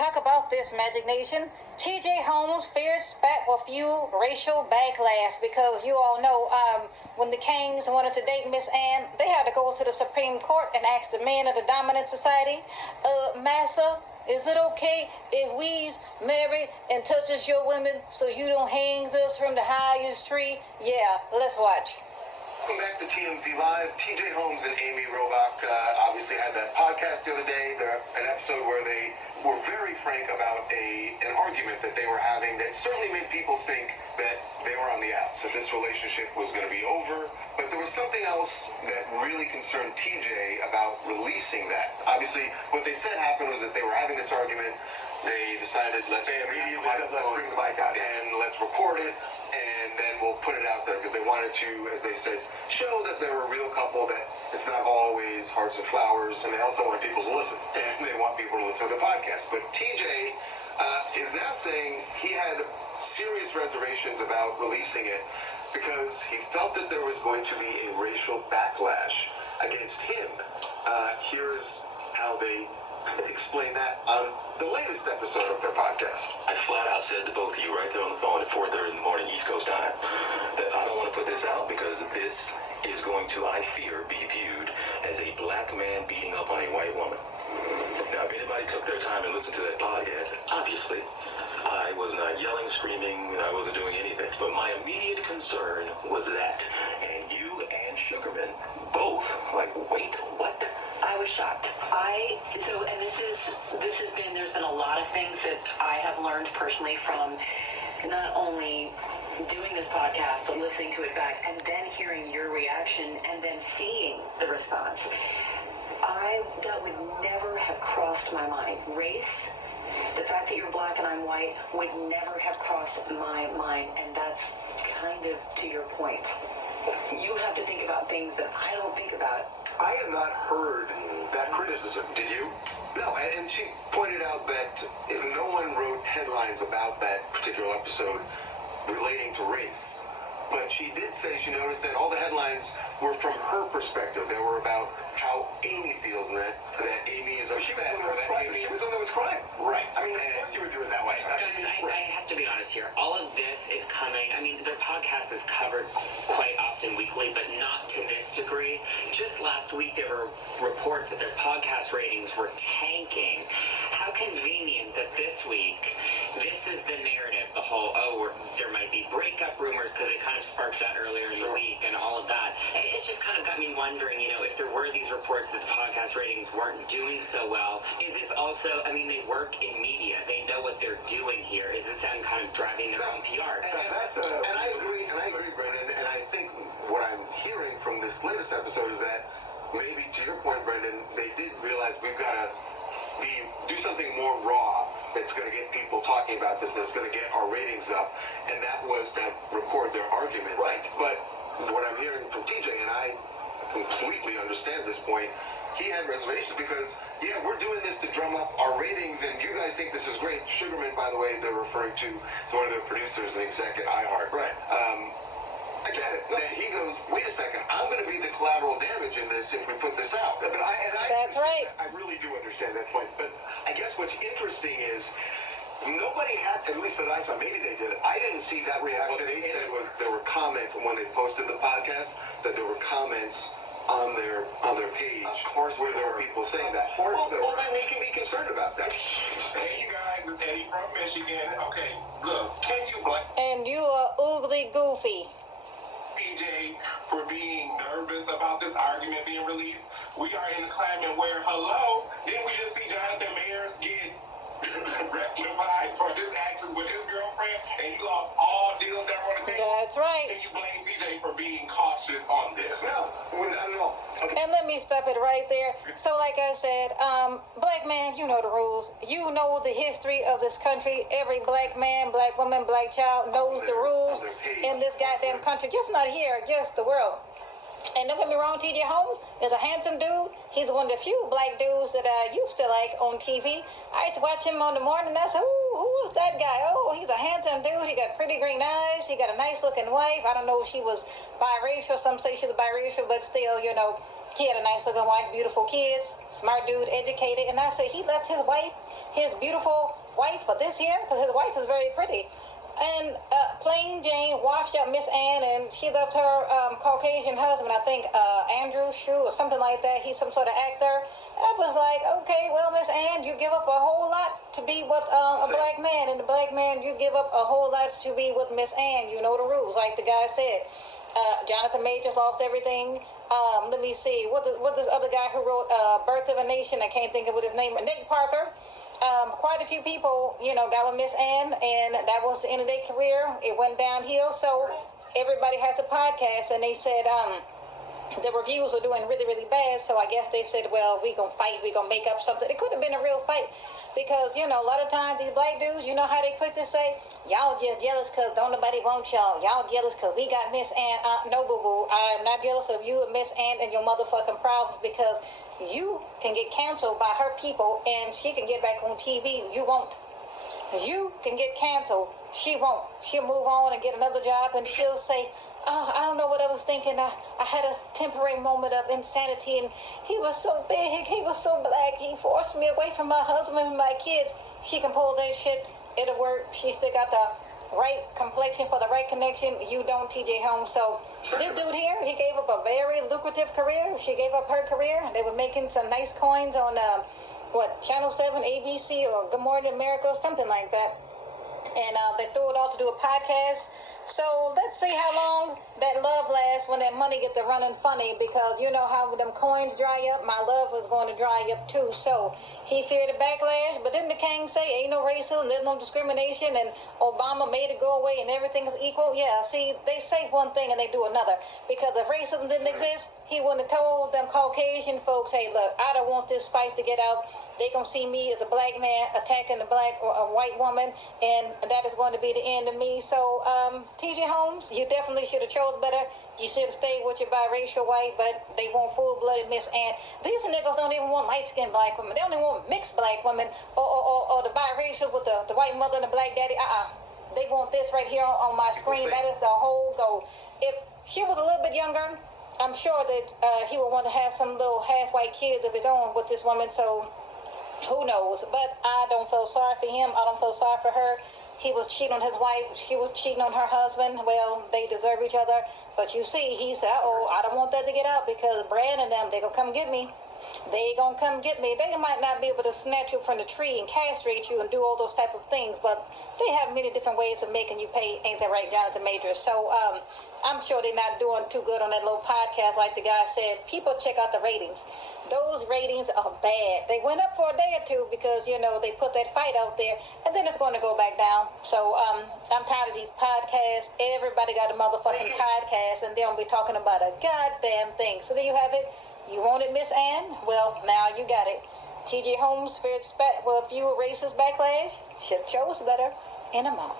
talk about this, Magic Nation. TJ Holmes fears spat will fuel racial backlash because you all know when the Kings wanted to date Miss Ann, they had to go to the Supreme Court and ask the men of the dominant society, Massa, is it okay if we marry and touches your women so you don't hang us from the highest tree? Yeah, let's watch. Welcome back to TMZ Live. TJ Holmes and Amy Robach obviously had that podcast the other day. An episode where they were very frank about an argument that they were having that certainly made people think that they were on the outs, that this relationship was going to be over. But there was something else that really concerned TJ about releasing that. Obviously, what they said happened was that they were having this argument. They decided, let's bring the mic out and let's record it, and then we'll put it out there because they wanted to, as they said, show that they're a real couple, that it's not always hearts and flowers, and they also want people to listen, and they want people to listen to the podcast. But TJ is now saying he had serious reservations about releasing it because he felt that there was going to be a racial backlash against him. Here's how they explain that on the latest episode of their podcast. I flat out said to both of you right there on the phone at 4:30 in the morning East Coast time that I don't want to put this out because this is going to, I fear, be viewed as a black man beating up on a white woman. Now, if anybody took their time and listened to that podcast, obviously, I was not yelling, screaming, I wasn't doing anything. But my immediate concern was that. And you and Sugarman both, like, wait, what? I was shocked. There's been a lot of things that I have learned personally from not only doing this podcast, but listening to it back and then hearing your reaction and then seeing the response. That would never have crossed my mind. Race, the fact that you're black and I'm white would never have crossed my mind, and that's kind of to your point. You have to think about things that I don't think about. I have not heard that criticism. Did you? No, and she pointed out that no one wrote headlines about that particular episode relating to race. But she did say she noticed that all the headlines were from her perspective. They were about how Amy feels and that Amy is upset. She was the one that was crying. Right. I mean, of course you would do it that way. Guys, I have to be honest here. All of this is coming. I mean, their podcast is covered quite often weekly, but not to this degree. Just last week, there were reports that their podcast ratings were tanking. How convenient that this week, this is the narrative, the whole, there might be breakup rumors, because it kind of sparked that earlier in the week and all of that. And it just kind of got me wondering, if there were these reports that the podcast ratings weren't doing so well, is this also, they work in media. They know what they're doing here. Is this them kind of driving their own PR? And I agree, Brendan, and I think what I'm hearing from this latest episode is that maybe, to your point, Brendan, they did realize we've got to do something more raw that's going to get people talking about this, that's going to get our ratings up, and that was to record their argument. Right. But what I'm hearing from TJ, and I completely understand this point, he had reservations because, we're doing this to drum up our ratings, and you guys think this is great. Sugarman, by the way, they're referring to as one of their producers and exec at iHeart. Right. I get it. Then he goes, wait a second, I'm going to be the collateral damage in this if we put this out. That's right. I really do understand that point. But I guess what's interesting is nobody had, at least that I saw, maybe they did it. I didn't see that reaction. What they said was there were comments, and when they posted the podcast, that there were comments on their page. Of course, where there were people saying that. Well, then they can be concerned about that. Hey, you guys, it's Eddie from Michigan. Okay, look, can you blame And you are oogly goofy. TJ for being nervous about this argument being released? We are in the climate where, didn't we just see Jonathan Mayers get rectified for his actions with his girlfriend, and he lost all deals that were on the table? That's right. Can you blame TJ for being cautious on this? No, not at all. Okay. And let me stop it right there. So like I said, black man, you know the rules. You know the history of this country. Every black man, black woman, black child knows the rules in this goddamn country. Just not here, just the world. And don't get me wrong, T.J. Holmes is a handsome dude. He's one of the few black dudes that I used to like on TV. I used to watch him on the morning, and I said, who was that guy? Oh, he's a handsome dude. He got pretty green eyes. He got a nice-looking wife. I don't know if she was biracial. Some say she was biracial, but still, you know, he had a nice-looking wife, beautiful kids, smart dude, educated. And I said, he left his wife, his beautiful wife, for this here? Because his wife is very pretty. And plain Jane washed up Miss Ann, and she left her Caucasian husband, I think Andrew Shue or something like that. He's some sort of actor. And I was like, okay, well, Miss Ann, you give up a whole lot to be with a black man, and the black man, you give up a whole lot to be with Miss Ann. You know the rules, like the guy said. Jonathan Majors lost everything. Let me see. What this other guy who wrote Birth of a Nation? I can't think of what his name. Nick Parker. Quite a few people, you know, got with Miss Ann, and that was the end of their career. It went downhill. So everybody has a podcast, and they said the reviews are doing really, really bad. So I guess they said, well, we gonna fight. We gonna make up something. It could have been a real fight. Because, you know, a lot of times these black dudes, you know how they quick to say, y'all just jealous because don't nobody want y'all. Y'all jealous because we got Miss Ann. No, boo-boo. I'm not jealous of you and Miss Ann and your motherfucking problems, because you can get canceled by her people and she can get back on TV. You won't. You can get canceled. She won't. She'll move on and get another job, and she'll say, oh, I don't know what I was thinking. I had a temporary moment of insanity, and he was so big. He was so black. He forced me away from my husband and my kids. She can pull that shit. It'll work. She still got the right complexion for the right connection. You don't, T.J. Holmes. So this dude here, he gave up a very lucrative career. She gave up her career. They were making some nice coins on, Channel 7, ABC, or Good Morning America, something like that. And they threw it all to do a podcast. So let's see how long that love lasts when that money get to running funny, because you know how them coins dry up. My love was going to dry up too. So he feared a backlash. But didn't the king say ain't no racism, there's no discrimination, and Obama made it go away and everything is equal? Yeah, see, they say one thing and they do another. Because if racism didn't exist, he wouldn't have told them Caucasian folks, hey, look, I don't want this fight to get out. They gonna see me as a black man attacking a black or a white woman, and that is going to be the end of me. So, T.J. Holmes, you definitely should have chose better. You should have stayed with your biracial wife, but they want full-blooded Miss Ann. These niggas don't even want light-skinned black women. They only want mixed black women, or the biracial with the white mother and the black daddy. They want this right here on my screen. That is the whole goal. If she was a little bit younger, I'm sure that he would want to have some little half-white kids of his own with this woman. So who knows? But I don't feel sorry for him. I don't feel sorry for her. He was cheating on his wife. She was cheating on her husband. Well, they deserve each other. But you see, he said, I don't want that to get out, because Brad and them, they gonna come get me. They gonna come get me. They might not be able to snatch you from the tree and castrate you and do all those type of things, but they have many different ways of making you pay. Ain't that right, Jonathan Majors? So I'm sure they're not doing too good on that little podcast. Like the guy said, people check out the ratings. Those ratings are bad. They went up for a day or two because, you know, they put that fight out there, and then it's going to go back down. So I'm tired of these podcasts. Everybody got a motherfucking podcast, and they don't be talking about a goddamn thing. So there you have it. You wanted Miss Ann? Well, now you got it. T.J. Holmes feared a few racist backlash. Should have chose better. In a mouth.